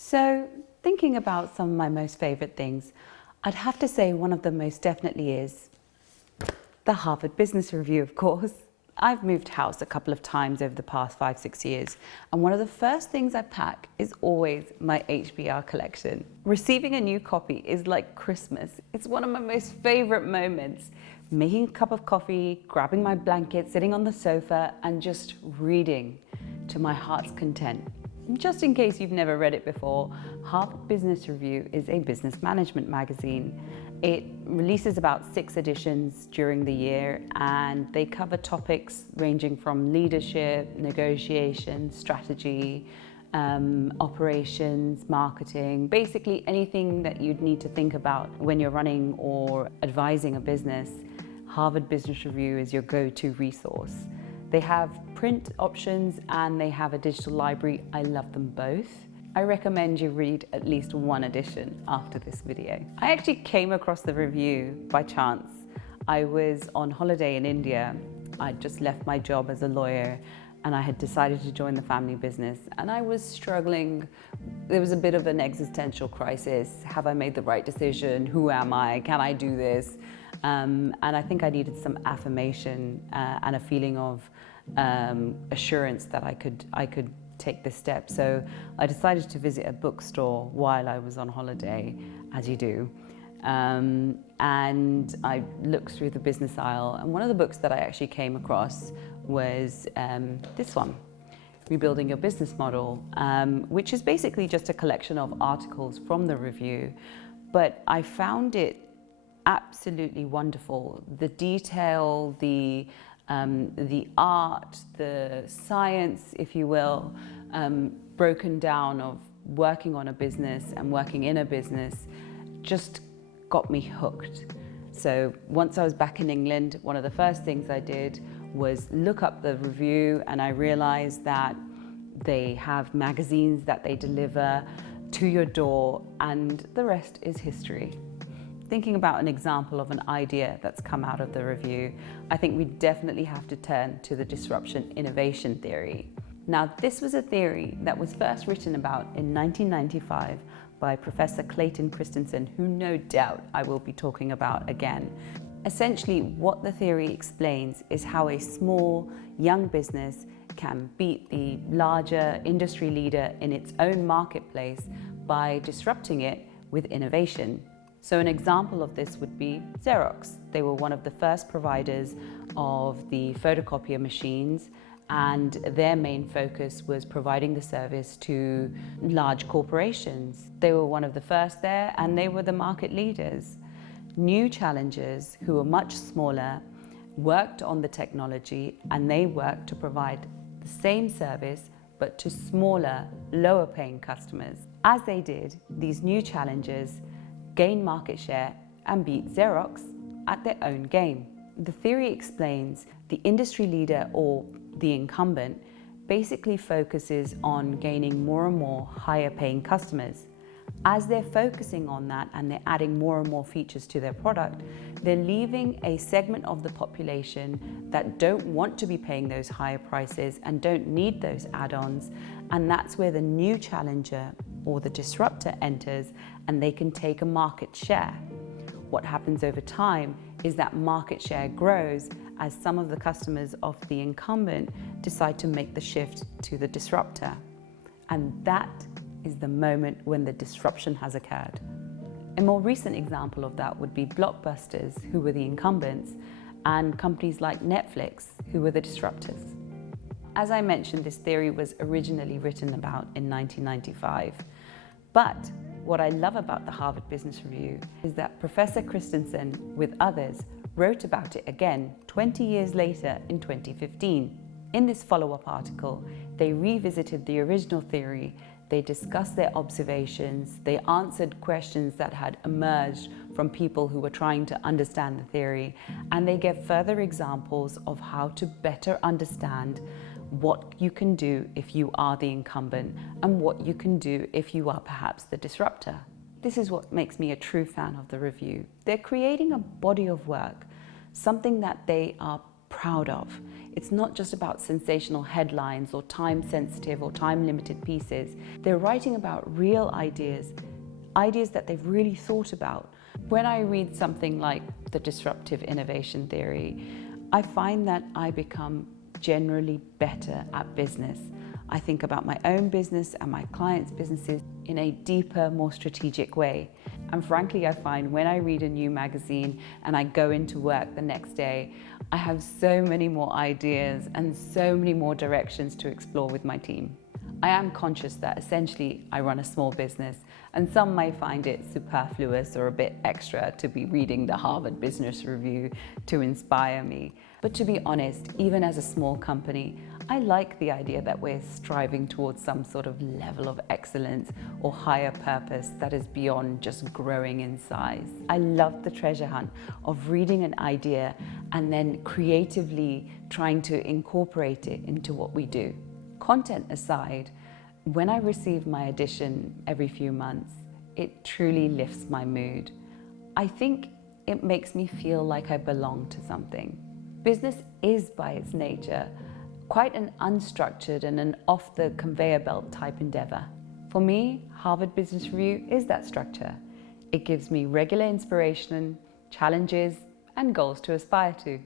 So, thinking about some of my most favorite things, I'd have to say one of them most definitely is the Harvard Business Review, of course. I've moved house a couple of times over the past 5-6 years, and one of the first things I pack is always my HBR collection. Receiving a new copy is like Christmas. It's one of my most favorite moments. Making a cup of coffee, grabbing my blanket, sitting on the sofa, and just reading to my heart's content. Just in case you've never read it before, Harvard Business Review is a business management magazine. It releases about 6 editions during the year, and they cover topics ranging from leadership, negotiation, strategy, operations, marketing, basically anything that you'd need to think about when you're running or advising a business. Harvard Business Review is your go-to resource. They have print options and they have a digital library. I love them both. I recommend you read at least one edition after this video. I actually came across the review by chance. I was on holiday in India. I'd just left my job as a lawyer and I had decided to join the family business, and I was struggling. There was a bit of an existential crisis. Have I made the right decision? Who am I? Can I do this? And I think I needed some affirmation and a feeling of assurance that I could take this step. So I decided to visit a bookstore while I was on holiday, as you do. And I looked through the business aisle, and one of the books that I actually came across was this one, Rebuilding Your Business Model, which is basically just a collection of articles from the review. But I found it absolutely wonderful. The detail, the art, the science, if you will, broken down of working on a business and working in a business just got me hooked. So once I was back in England, one of the first things I did was look up the review, and I realized that they have magazines that they deliver to your door, and the rest is history. Thinking about an example of an idea that's come out of the review, I think we definitely have to turn to the Disruptive Innovation Theory. Now, this was a theory that was first written about in 1995 by Professor Clayton Christensen, who no doubt I will be talking about again. Essentially, what the theory explains is how a small, young business can beat the larger industry leader in its own marketplace by disrupting it with innovation. So an example of this would be Xerox. They were one of the first providers of the photocopier machines, and their main focus was providing the service to large corporations. They were one of the first there, and they were the market leaders. New challengers who were much smaller worked on the technology, and they worked to provide the same service but to smaller, lower paying customers. As they did, these new challengers gain market share and beat Xerox at their own game. The theory explains the industry leader, or the incumbent, basically focuses on gaining more and more higher paying customers. As they're focusing on that and they're adding more and more features to their product, they're leaving a segment of the population that don't want to be paying those higher prices and don't need those add-ons, and that's where the new challenger or the disruptor enters, and they can take a market share. What happens over time is that market share grows as some of the customers of the incumbent decide to make the shift to the disruptor. And that is the moment when the disruption has occurred. A more recent example of that would be blockbusters, who were the incumbents, and companies like Netflix, who were the disruptors. As I mentioned, this theory was originally written about in 1995. But what I love about the Harvard Business Review is that Professor Christensen, with others, wrote about it again 20 years later in 2015. In this follow-up article, they revisited the original theory, they discussed their observations, they answered questions that had emerged from people who were trying to understand the theory, and they gave further examples of how to better understand what you can do if you are the incumbent and what you can do if you are perhaps the disruptor. This is what makes me a true fan of the review. They're creating a body of work, something that they are proud of. It's not just about sensational headlines or time-sensitive or time-limited pieces. They're writing about real ideas, ideas that they've really thought about. When I read something like the Disruptive Innovation Theory, I find that I become generally better at business. I think about my own business and my clients' businesses in a deeper, more strategic way. And frankly, I find when I read a new magazine and I go into work the next day, I have so many more ideas and so many more directions to explore with my team. I am conscious that essentially I run a small business, and some may find it superfluous or a bit extra to be reading the Harvard Business Review to inspire me. But to be honest, even as a small company, I like the idea that we're striving towards some sort of level of excellence or higher purpose that is beyond just growing in size. I love the treasure hunt of reading an idea and then creatively trying to incorporate it into what we do. Content aside, when I receive my edition every few months, it truly lifts my mood. I think it makes me feel like I belong to something. Business is, by its nature, quite an unstructured and an off-the-conveyor belt type endeavor. For me, Harvard Business Review is that structure. It gives me regular inspiration, challenges, and goals to aspire to.